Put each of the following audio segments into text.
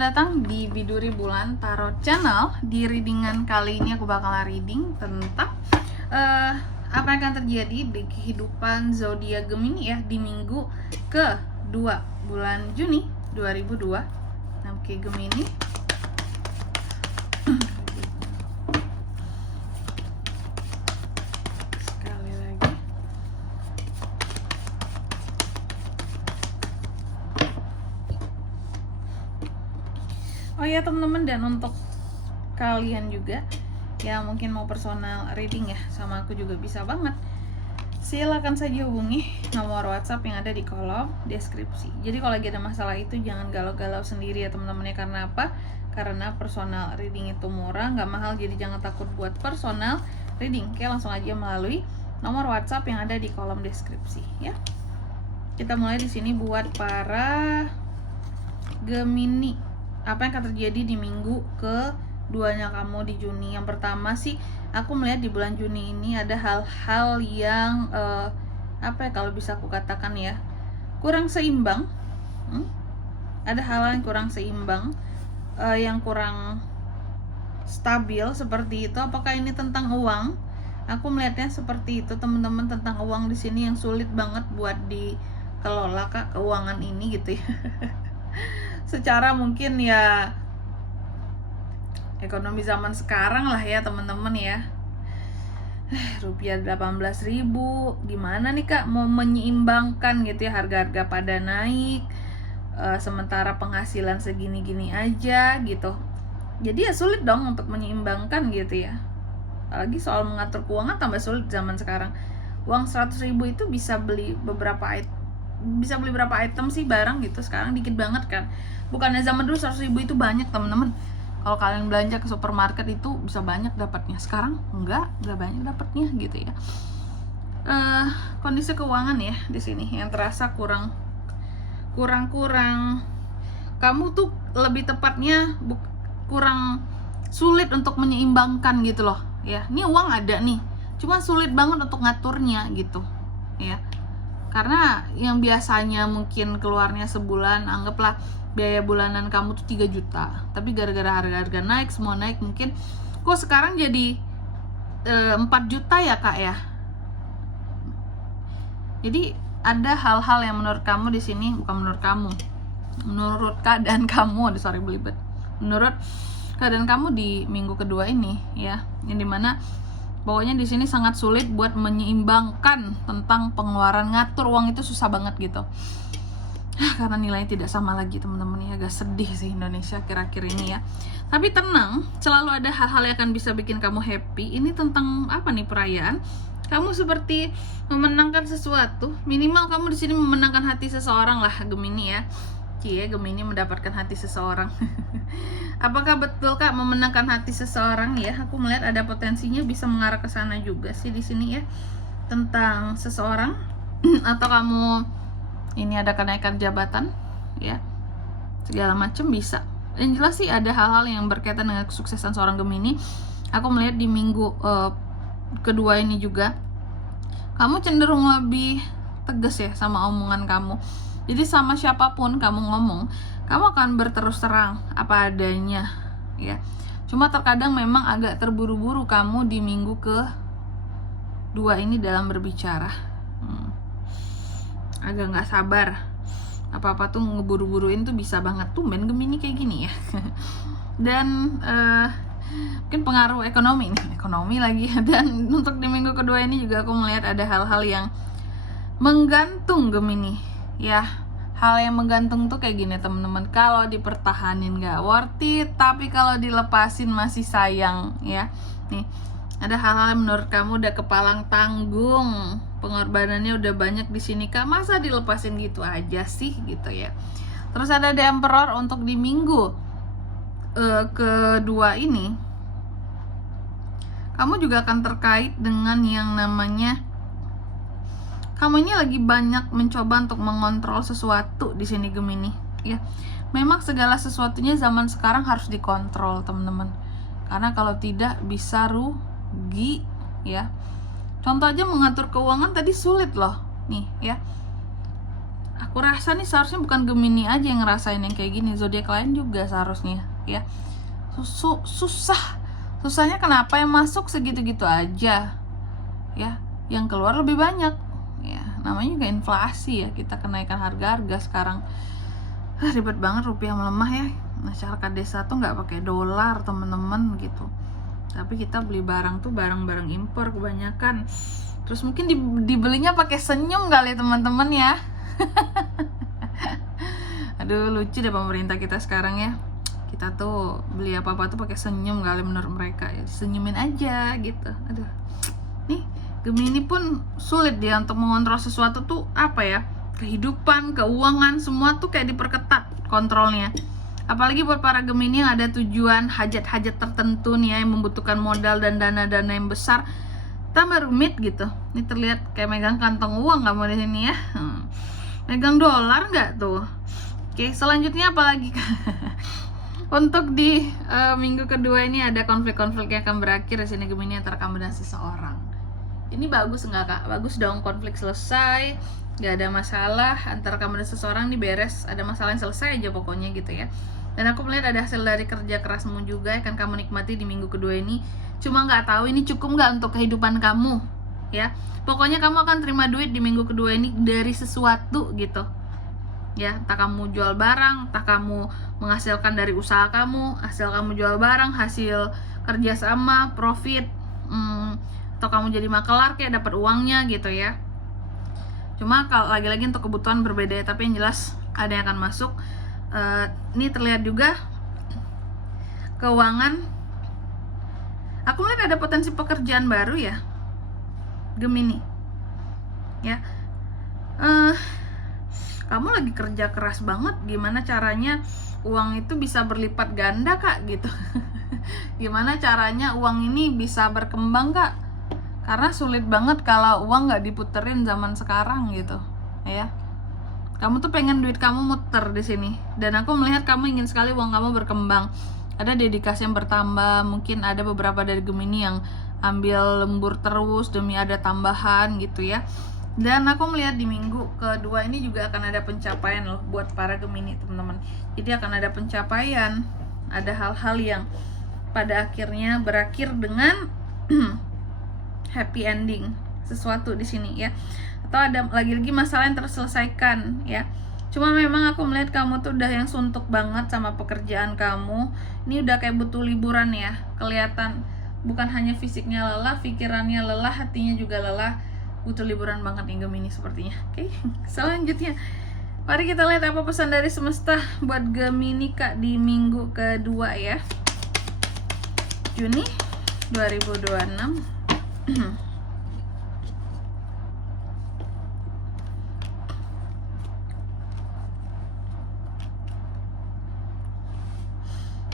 Selamat datang di Biduri Bulan Tarot Channel. Di readingan kali ini aku bakal reading tentang apa yang akan terjadi di kehidupan zodiak Gemini ya di minggu ke-2 bulan Juni 2002. Oke, Gemini. Sekali lagi. Oh ya teman-teman, dan untuk kalian juga ya mungkin mau personal reading ya sama aku juga bisa banget, silakan saja hubungi nomor WhatsApp yang ada di kolom deskripsi. Jadi kalau lagi ada masalah itu jangan galau-galau sendiri ya teman-teman ya. Karena apa? Karena personal reading itu murah, nggak mahal, jadi jangan takut buat personal reading. Oke, langsung aja melalui nomor WhatsApp yang ada di kolom deskripsi ya. Kita mulai di sini buat para Gemini. Apa yang akan terjadi di minggu ke-2-nya kamu di Juni? Yang pertama sih, aku melihat di bulan Juni ini ada hal-hal yang apa ya, kalau bisa aku katakan ya, kurang seimbang. Ada hal-hal yang kurang seimbang, yang kurang stabil seperti itu. Apakah ini tentang uang? Aku melihatnya seperti itu teman-teman, tentang uang di sini yang sulit banget buat dikelola keuangan ini gitu ya. Secara mungkin ya ekonomi zaman sekarang lah ya teman-teman ya. Rupiah 18.000, gimana nih Kak mau menyeimbangkan gitu ya, harga-harga pada naik, sementara penghasilan segini-gini aja gitu. Jadi ya sulit dong untuk menyeimbangkan gitu ya. Apalagi soal mengatur keuangan tambah sulit zaman sekarang. Uang 100.000 itu bisa beli berapa item sih barang gitu, sekarang dikit banget kan. Bukannya zaman dulu 100.000 itu banyak teman-teman. Kalau kalian belanja ke supermarket itu bisa banyak dapatnya. Sekarang enggak banyak dapatnya gitu ya. Kondisi keuangan ya di sini yang terasa kurang. Kamu tuh lebih tepatnya kurang sulit untuk menyeimbangkan gitu loh ya. Ini uang ada nih, cuma sulit banget untuk ngaturnya gitu ya. Karena yang biasanya mungkin keluarnya sebulan, anggaplah biaya bulanan kamu tuh 3 juta, tapi gara-gara harga-harga naik, semua naik, mungkin kok sekarang jadi 4 juta ya Kak ya. Jadi ada hal-hal yang menurut kamu di sini, bukan menurut kamu, menurut keadaan kamu, belibet. Menurut keadaan kamu di minggu kedua ini ya, yang dimana pokoknya di sini sangat sulit buat menyeimbangkan tentang pengeluaran, ngatur uang itu susah banget gitu. Karena nilainya tidak sama lagi teman-teman ya, agak sedih sih Indonesia akhir-akhir ini ya. Tapi tenang, selalu ada hal-hal yang akan bisa bikin kamu happy. Ini tentang apa nih, perayaan? Kamu seperti memenangkan sesuatu. Minimal kamu di sini memenangkan hati seseorang lah Gemini ya. Gemini mendapatkan hati seseorang. Apakah betul Kak memenangkan hati seseorang ya? Aku melihat ada potensinya bisa mengarah ke sana juga sih di sini ya. Tentang seseorang atau kamu ini ada kenaikan jabatan ya. Segala macam bisa. Yang jelas sih ada hal-hal yang berkaitan dengan kesuksesan seorang Gemini. Aku melihat di minggu kedua ini juga kamu cenderung lebih tegas ya sama omongan kamu. Jadi sama siapapun kamu ngomong, kamu akan berterus terang apa adanya ya. Cuma terkadang memang agak terburu-buru kamu di minggu ke-2 ini dalam berbicara. Agak nggak sabar. Apa-apa tuh ngeburu-buruin tuh bisa banget tuh main Gemini kayak gini ya. Dan mungkin pengaruh ekonomi lagi. Dan untuk di minggu kedua ini juga aku melihat ada hal-hal yang menggantung Gemini ya. Hal yang menggantung tuh kayak gini teman-teman, kalau dipertahanin gak worth it, tapi kalau dilepasin masih sayang ya. Nih ada hal-hal yang menurut kamu udah kepalang tanggung, pengorbanannya udah banyak di sini Kak, masa dilepasin gitu aja sih gitu ya. Terus ada The Emperor untuk di minggu kedua ini. Kamu juga akan terkait dengan yang namanya, kamu ini lagi banyak mencoba untuk mengontrol sesuatu di sini Gemini ya. Memang segala sesuatunya zaman sekarang harus dikontrol teman-teman, karena kalau tidak bisa rugi ya. Contoh aja mengatur keuangan tadi sulit loh nih ya. aku rasa nih seharusnya bukan Gemini aja yang ngerasain yang kayak gini, zodiak lain juga seharusnya ya. Susahnya kenapa yang masuk segitu-gitu aja ya, yang keluar lebih banyak ya. Namanya juga inflasi ya, kita kenaikan harga-harga sekarang. Ribet banget, rupiah melemah ya. Masyarakat desa tuh nggak pakai dolar temen-temen gitu, tapi kita beli barang tuh barang-barang impor kebanyakan. Terus mungkin dibelinya pakai senyum kali teman-teman ya. Aduh, lucu deh pemerintah kita sekarang ya. Kita tuh beli apa-apa tuh pakai senyum kali menurut mereka ya, disenyumin aja gitu. Aduh, nih Gemini pun sulit dia untuk mengontrol sesuatu tuh apa ya, kehidupan, keuangan, semua tuh kayak diperketat kontrolnya. Apalagi buat para Gemini yang ada tujuan, hajat-hajat tertentu nih ya, yang membutuhkan modal dan dana-dana yang besar, tambah rumit gitu. Ini terlihat kayak megang kantong uang kamu di sini ya. Megang dolar nggak tuh? Oke, selanjutnya apalagi? Untuk di minggu kedua ini ada konflik-konflik yang akan berakhir di sini Gemini antara kamu dan seseorang. Ini bagus nggak kak? Bagus dong, konflik selesai, nggak ada masalah antara kamu dan seseorang, nih beres, ada masalah yang selesai aja pokoknya gitu ya. Dan aku melihat ada hasil dari kerja kerasmu juga yang akan kamu nikmati di minggu kedua ini. Cuma nggak tahu ini cukup nggak untuk kehidupan kamu ya. Pokoknya kamu akan terima duit di minggu kedua ini dari sesuatu gitu ya. Entah kamu jual barang, entah kamu menghasilkan dari usaha kamu, hasil kamu jual barang, hasil kerjasama, profit, atau kamu jadi makelar kayak dapat uangnya gitu ya. Cuma kalau lagi-lagi untuk kebutuhan berbeda ya, tapi yang jelas ada yang akan masuk. Ini terlihat juga keuangan. Aku melihat ada potensi pekerjaan baru ya Gemini ya. Kamu lagi kerja keras banget, gimana caranya uang itu bisa berlipat ganda kak gitu. Gimana caranya uang ini bisa berkembang kak, karena sulit banget kalau uang nggak diputerin zaman sekarang gitu ya. Kamu tuh pengen duit kamu muter di sini, dan aku melihat kamu ingin sekali uang kamu berkembang. Ada dedikasi yang bertambah, mungkin ada beberapa dari Gemini yang ambil lembur terus demi ada tambahan gitu ya. Dan aku melihat di minggu kedua ini juga akan ada pencapaian loh buat para Gemini teman-teman. Jadi akan ada pencapaian, ada hal-hal yang pada akhirnya berakhir dengan happy ending sesuatu di sini ya. Atau ada lagi-lagi masalah yang terselesaikan ya. Cuma memang aku melihat kamu tuh udah yang suntuk banget sama pekerjaan kamu. Ini udah kayak butuh liburan ya. Kelihatan bukan hanya fisiknya lelah, pikirannya lelah, hatinya juga lelah. Butuh liburan banget nih Gemini sepertinya. Oke, selanjutnya mari kita lihat apa pesan dari semesta buat Gemini kak di minggu kedua ya, Juni 2026.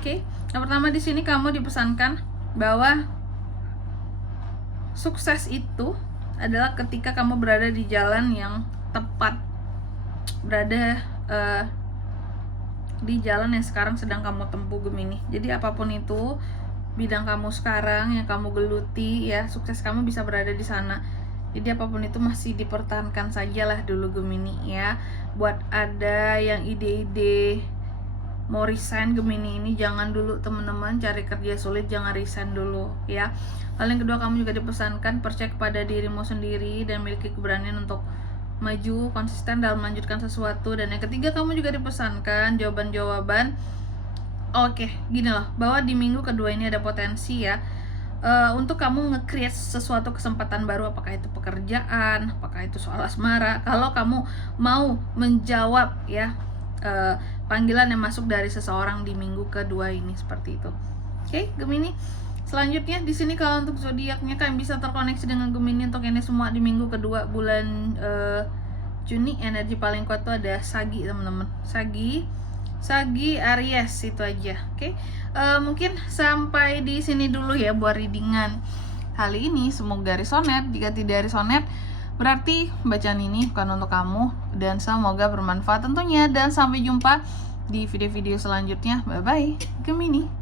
Oke, yang pertama di sini kamu dipesankan bahwa sukses itu adalah ketika kamu berada di jalan yang tepat, berada di jalan yang sekarang sedang kamu tempuh Gemini. Jadi apapun itu bidang kamu sekarang yang kamu geluti ya, sukses kamu bisa berada di sana. Jadi apapun itu masih dipertahankan sajalah dulu Gemini ya. Buat ada yang ide-ide mau resign Gemini ini, jangan dulu teman-teman. Cari kerja sulit, jangan resign dulu ya. Hal yang kedua, kamu juga dipesankan percaya kepada dirimu sendiri dan miliki keberanian untuk maju konsisten dalam melanjutkan sesuatu. Dan yang ketiga, kamu juga dipesankan jawaban-jawaban. Oke, gini loh, bahwa di minggu kedua ini ada potensi ya untuk kamu nge-create sesuatu kesempatan baru, apakah itu pekerjaan, apakah itu soal asmara. Kalau kamu mau menjawab ya panggilan yang masuk dari seseorang di minggu kedua ini, seperti itu. Oke, Gemini. Selanjutnya di sini kalau untuk zodiaknya kalian bisa terkoneksi dengan Gemini untuk ini semua di minggu kedua bulan Juni. Energi paling kuat tuh ada Sagi teman-teman. Sagi Aries itu aja. Oke. Mungkin sampai di sini dulu ya buat readingan kali ini. Semoga resonate. Jika tidak resonate, berarti bacaan ini bukan untuk kamu, dan semoga bermanfaat tentunya. Dan sampai jumpa di video-video selanjutnya. Bye bye Gemini.